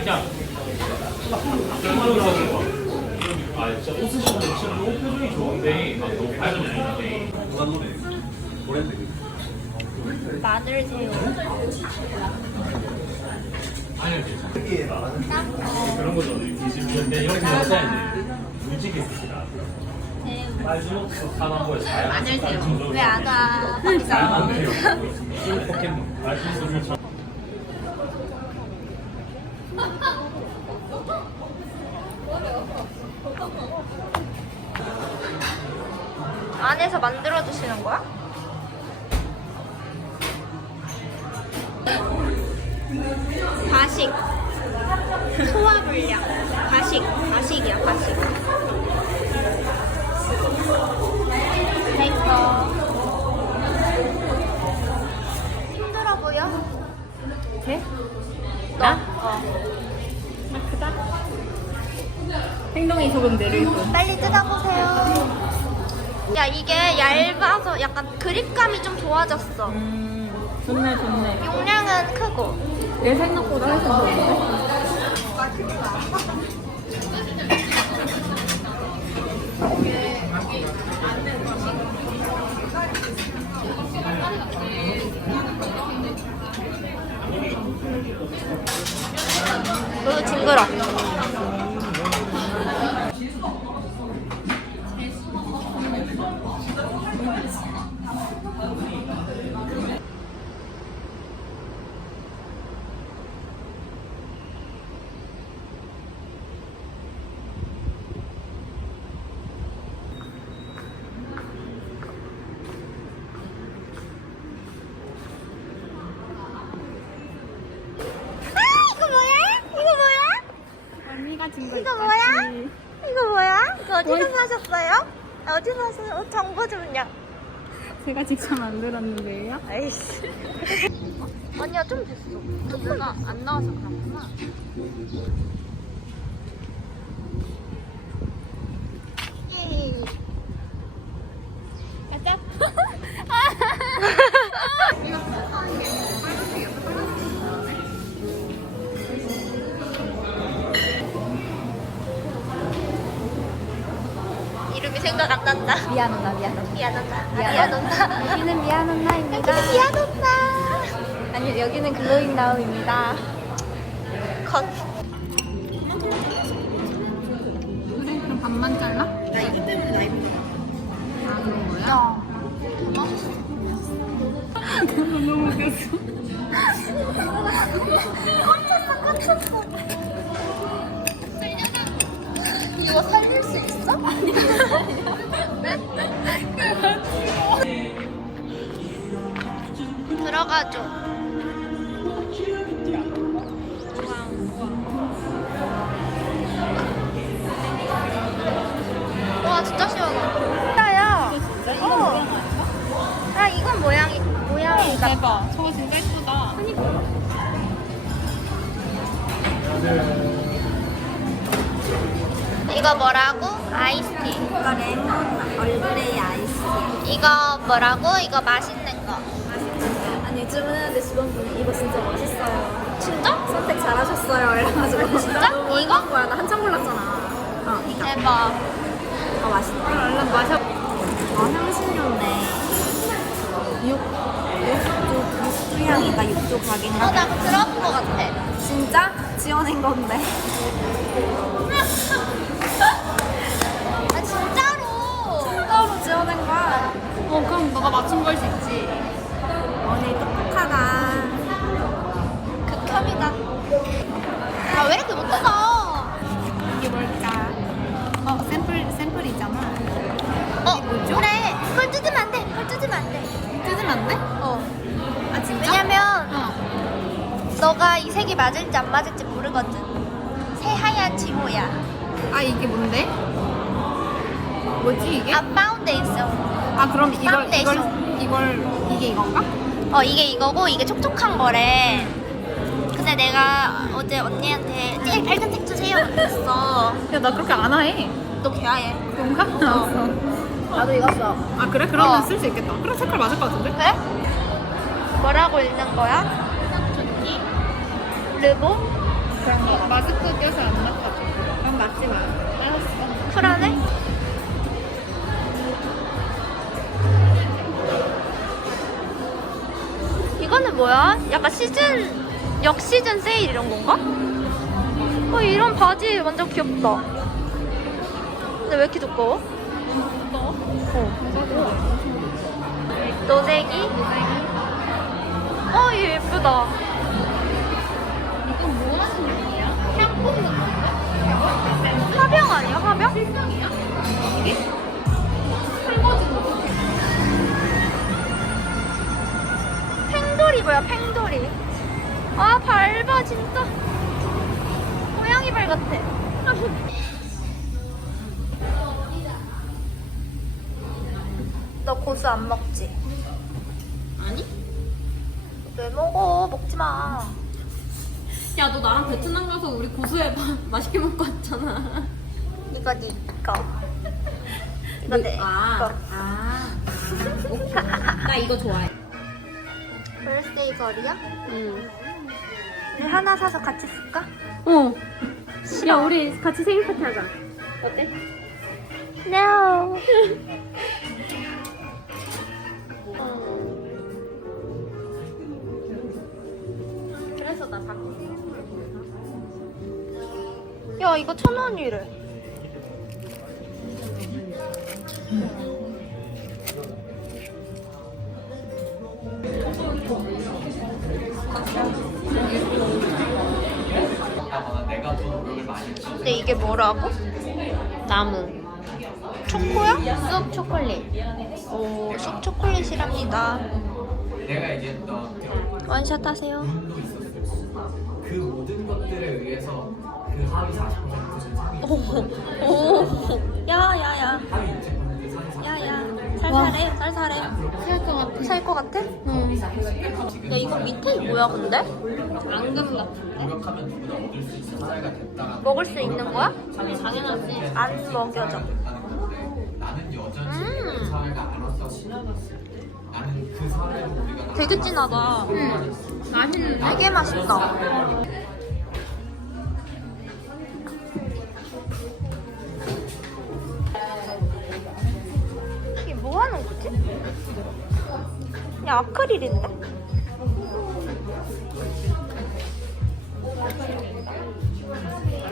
그냥. 아 진짜 웃으시는 진짜 너무 표정이 좋은데 막 너무 밝으시는데 마늘 새우. 아니요 괜찮아요 그런 거죠 뒤집는데 이제 물지개 드시라 새우. 빨주노트 사나무에 잘 마늘 새우. 왜 돼요 술 포켓몬 말씀드리면 안에서 만들어 주시는 거야? 가식. 소화 불량. 가식. 가식이야, 가식. 내거 힘들어 보여? 쟤? 나? 어. 행동이 조금 내려있고. 빨리 뜯어보세요. 야, 이게 얇아서 약간 그립감이 좀 좋아졌어. 음, 좋네, 좋네. 용량은 크고. 내 생각보다 훨씬 좋은데? 으, 징그러. 아, 이거 뭐야? 이거 뭐야? 언니가 진 거 이거 뭐야? 이거 뭐야? 이거 어디서? 사셨어요? 어디서 사셨어요? 어, 정보 좀요. 제가 직접 만들었는데요. 아이씨. 아니야, 좀 됐어. 누가 안 나와서 그렇구나. 예. 가자. 생각 안 난다. 미안하다, 미안하다. 미안하다. 미안하다. 여기는 미안한나입니다. 미안하다. 아니, 여기는 글로잉 나우입니다. 컷. 그래, 그럼 반만 잘라? 나 이거 때문에 나 힘들어. 아, 그런 거야? 야. 너무 웃겼어. 이거 살릴 수 있어? 들어가줘. 와 진짜 시원하다. 야. 어. 야 이건 모양이 모양이 나. 대박. 저거 진짜 예쁘다. 이거 뭐라고? 아이스티. 이거 레몬 얼그레이 아이스. 이거 뭐라고? 이거 맛있는 거. 아니 주문 했는데 직원분이 이거 진짜 멋있어요. 진짜? 선택 잘하셨어요. 이래가지고 진짜? 이거? 거야. 나 한참 몰랐잖아. 어, 이거. 대박. 아 맛있다. 얼른 마셔. 아 향신료네. 육 육두 육두 향이다. 육두 각인. 어, 나 들어본 것 같아. 진짜 지어낸 건데. 아, 진짜로. 따로 지어낸 거야. 어, 그럼 너가 맞춘 걸 수 있지. 맞을지 안 맞을지 모르거든. 새하얀 지호야. 아, 이게 뭔데? 뭐지, 이게? 아, 파운데이션. 아 그럼 이걸 파운데이션. 이걸 이걸 이게 이건가? 어, 이게 이거고, 이게 촉촉한 거래. 근데 내가 어제 언니한테 제일 밝은 색 주세요. 그랬어. 야 나 그렇게 안 해. 너 개화해. 그런가? 알았어. 나도 이거 써. 아 그래? 그러면 어. 쓸 수 있겠다. 그럼 색깔 맞을 것 같은데? 그래? 뭐라고 읽는 거야? 르보? 그런가 마스크 껴서 안 나가지고. 그럼 맞지 마. 알았어. 쿨하네? 이거는 뭐야? 약간 시즌, 역시즌 세일 이런 건가? 어, 이런 바지 완전 귀엽다. 근데 왜 이렇게 두꺼워? 두꺼워? 어. 노재기? 어, 얘 예쁘다. 화병 아니야, 화병? 이게? 팽돌이 뭐야 팽돌이 아 밟아 진짜 고양이 발 같아 너 고수 안 먹지? 아니? 왜 먹어 먹지 마 야, 너 나랑 베트남 가서 우리 고수해 봐. 맛있게 먹고 왔잖아. 이거 네 거. 이거 내 아, 거. 아. 오케이. 나 이거 좋아해. birthday 걸이야? 응. 우리 하나 사서 같이 쓸까? 어. 야, 우리 같이 생일 파티 하자. 어때? No 그래서 나 자꾸. 야 이거 천 원이래. 근데 이게 뭐라고? 나무. 초코야? 쑥 초콜릿 오, 쑥 초콜릿이랍니다 원샷 하세요. 그 모든 것들에 의해서 그 하위 40% 상위 오, 오, 야야야 하위 20% 상위 40% 야야 살살해 살살해 살것 같아. 살것 같아? 야 이거 밑에 뭐야 근데? 앙금 같은. 노력하면 누구나 얻을 수 있는 사회가 됐다라는 먹을 수 있는 거야? 당연하지. 안 먹여져 나는 여전히 음. 그 사회가 알아서 나는 그 사회로 우리가 되게 진하다 응. 맛있는데? 되게 맛있다 그냥 아크릴인데?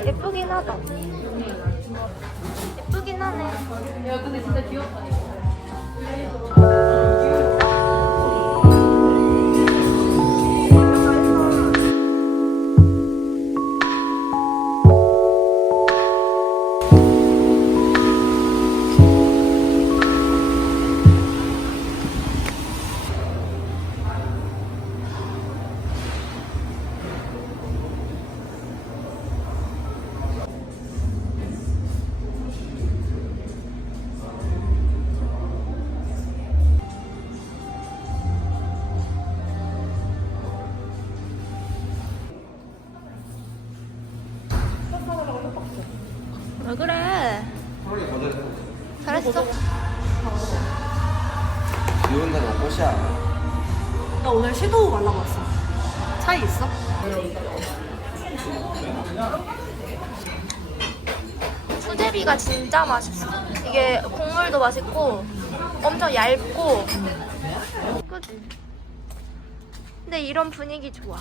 예쁘긴 하다 예쁘긴 하네 야, 근데 진짜 귀엽다. 잘했어 비오는 건 꽃이야. 나 오늘 섀도우 발라봤어. 차이 있어? 수제비가 진짜 맛있어. 이게 국물도 맛있고 엄청 얇고. 그치? 근데 이런 분위기 좋아.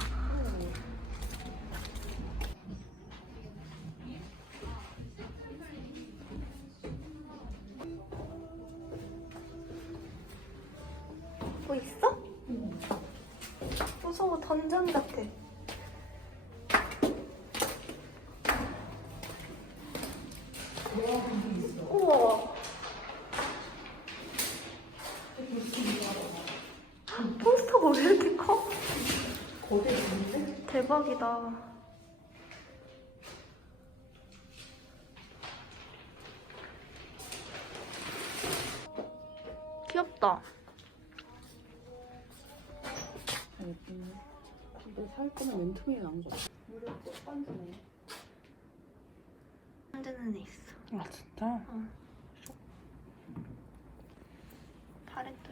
던전 같아. 우와. 포스터가 왜 이렇게 커? 대박이다. 귀엽다. 근데 살 거면 나온 거. 무료 빵주네. 만드는 애 있어. 아 진짜? 팔레도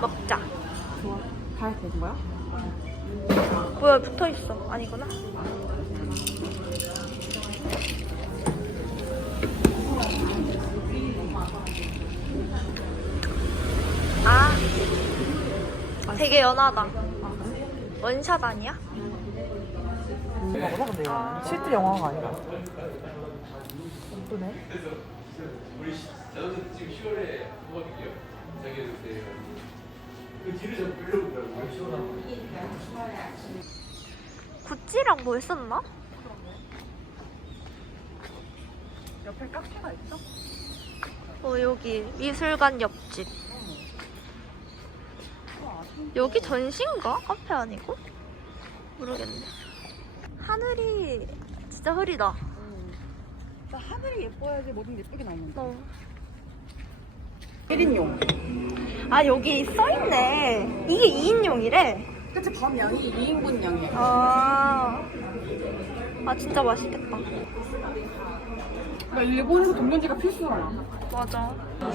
먹자. 좋아. 다 되는 거야? 뭐야 붙어 있어. 아니구나. 아, 되게 연하다. 원샷 아니야? 영화구나 근데 이거. 실제 영화가 아니라. 예쁘네. 구찌랑 뭐 했었나? 옆에 카페가 있어? 어 여기 미술관 옆집. 여기 전시인가? 카페 아니고? 모르겠네. 하늘이 진짜 흐리다. 나 하늘이 예뻐야지 뭐든 예쁘게 나오는데. 어. 1인용. 아 여기 써있네. 이게 2인용이래. 그치, 밤 양이 2인분 양이야. 아, 아 진짜 맛있겠다. 나 일본에서 동전지가 필수야. 맞아. 어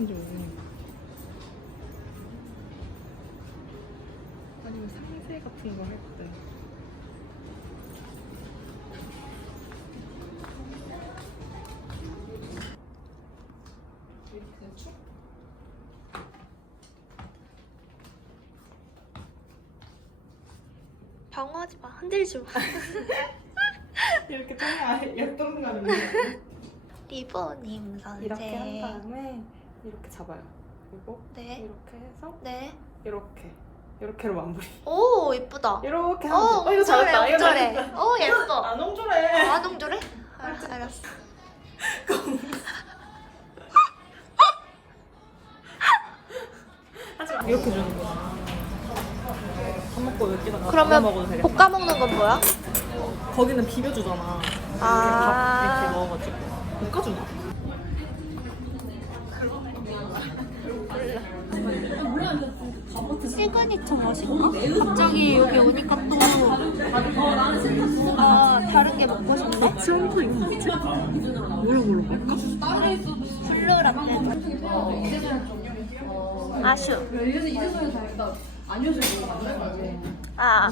쓰는지 모르겠네. 아니면 상세 같은 거 할 때. 방어하지 마. 흔들지 마. 이렇게 예쁜 거는 리버님 선생. 이렇게 한 다음에 이렇게 잡아요. 그리고 네. 이렇게 해서 네. 이렇게 이렇게로 마무리. 오 이쁘다. 이렇게 어, 하면 돼. 어, 이거 잘했다. 이거 옹졸해. 잘했다. 오 예뻐. 안 옹졸해. 아 농조래? 알, 알았어. 이렇게 주는 거야. 밥 먹고 여기다가 그러면 먹어도 되겠다. 볶아 먹는 건 뭐야? 거기는 비벼주잖아. 밥 이렇게 아. 넣어가지고 볶아주나? 시그니처 맛인가? 갑자기 여기 오니까 또 아, 다른 게 먹고 싶네? 처음부터 이거 뭐지? 뭐라 뭐라 할까? 블루 라떼 아슈 아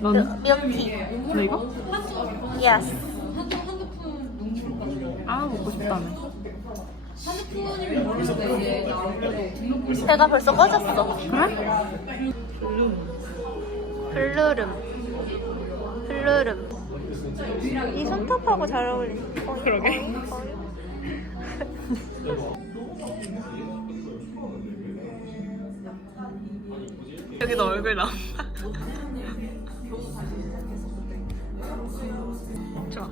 너는? 밀티 너 이거? 예스 아 먹고 싶다네. 배가 벌써 꺼졌어 그래? 블루름 블루름 이 손톱하고 잘 어울리네 어이, 그러게. 어이, 어이. 여기 너 얼굴 나온다. 좋아.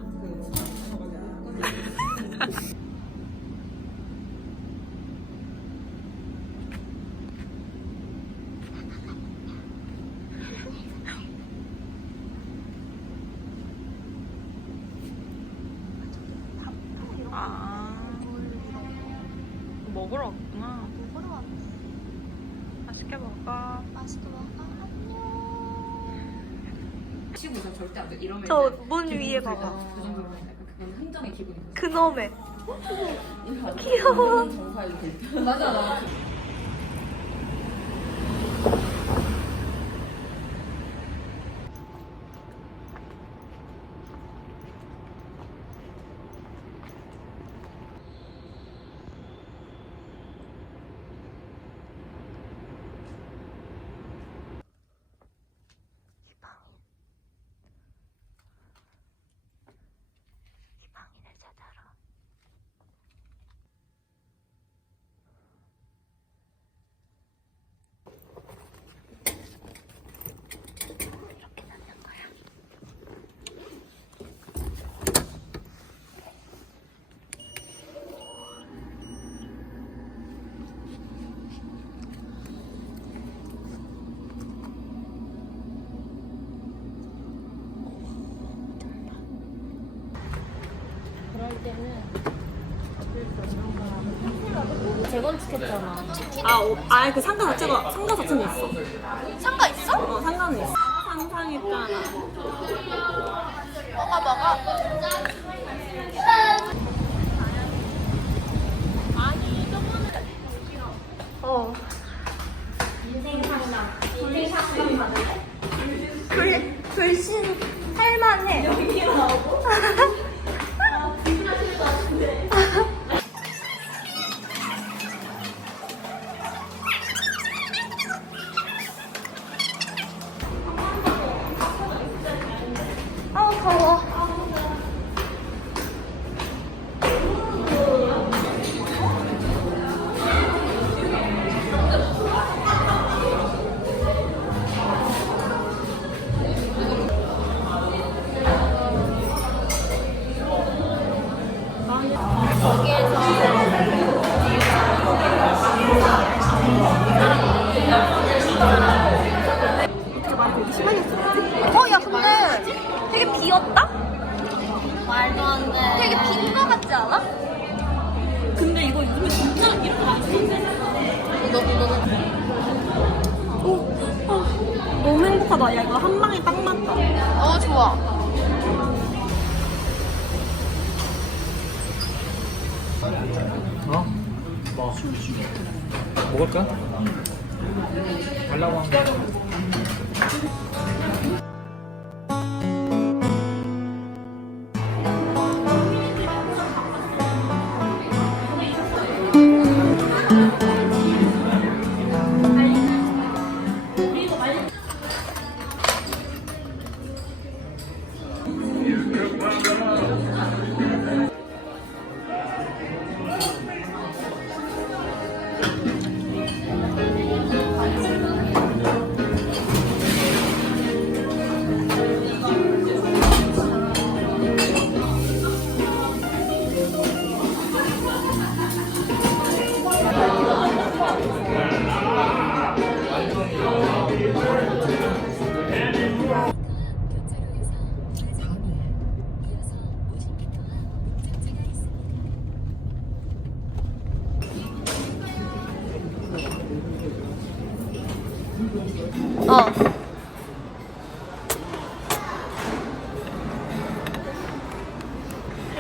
아, 먹으러 왔구나. 먹으러 왔어 맛있게 먹어. 맛있게 먹어 안녕 치고서 절대 안 돼. 이러면 저 이제 문 기분 위에 탓이다. 봐봐 그 정도로 약간 그건 흥정의 기분이. 그놈의 귀여워 정사일 때. 맞아 나. 희망이를 찾아라 아, 오, 아, 그 상가 자체가 상가 자체는 있어. 상가 있어? 어, 상가는 있어. 상상했잖아. 어? 뭐? 먹을까? 달라고 한 거.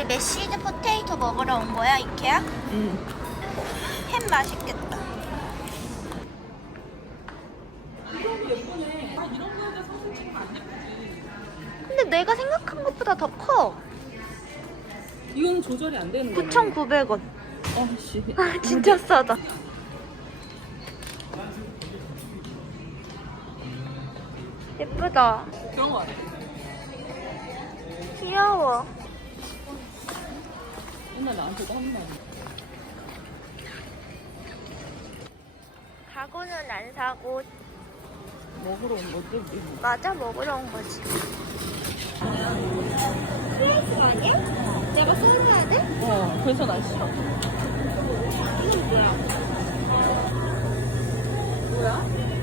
그래 메시드 포테이토 먹으러 온 거야 이케야? 응. 햄 맛있겠다. 근데 내가 생각한 것보다 더 커. 이건 조절이 안 되는 거야. 9,900원. 어, 씨. 아, 진짜 싸다. 예쁘다. 그런 거 같아. 귀여워. 옛날 나한테도 한 말. 가구는 안 사고 먹으러 온 거지. 우리. 맞아 먹으러 온 거지. 스위스 아니야? 내가ซื้어야 돼? 어, 그래서 난 싫어. 뭐야?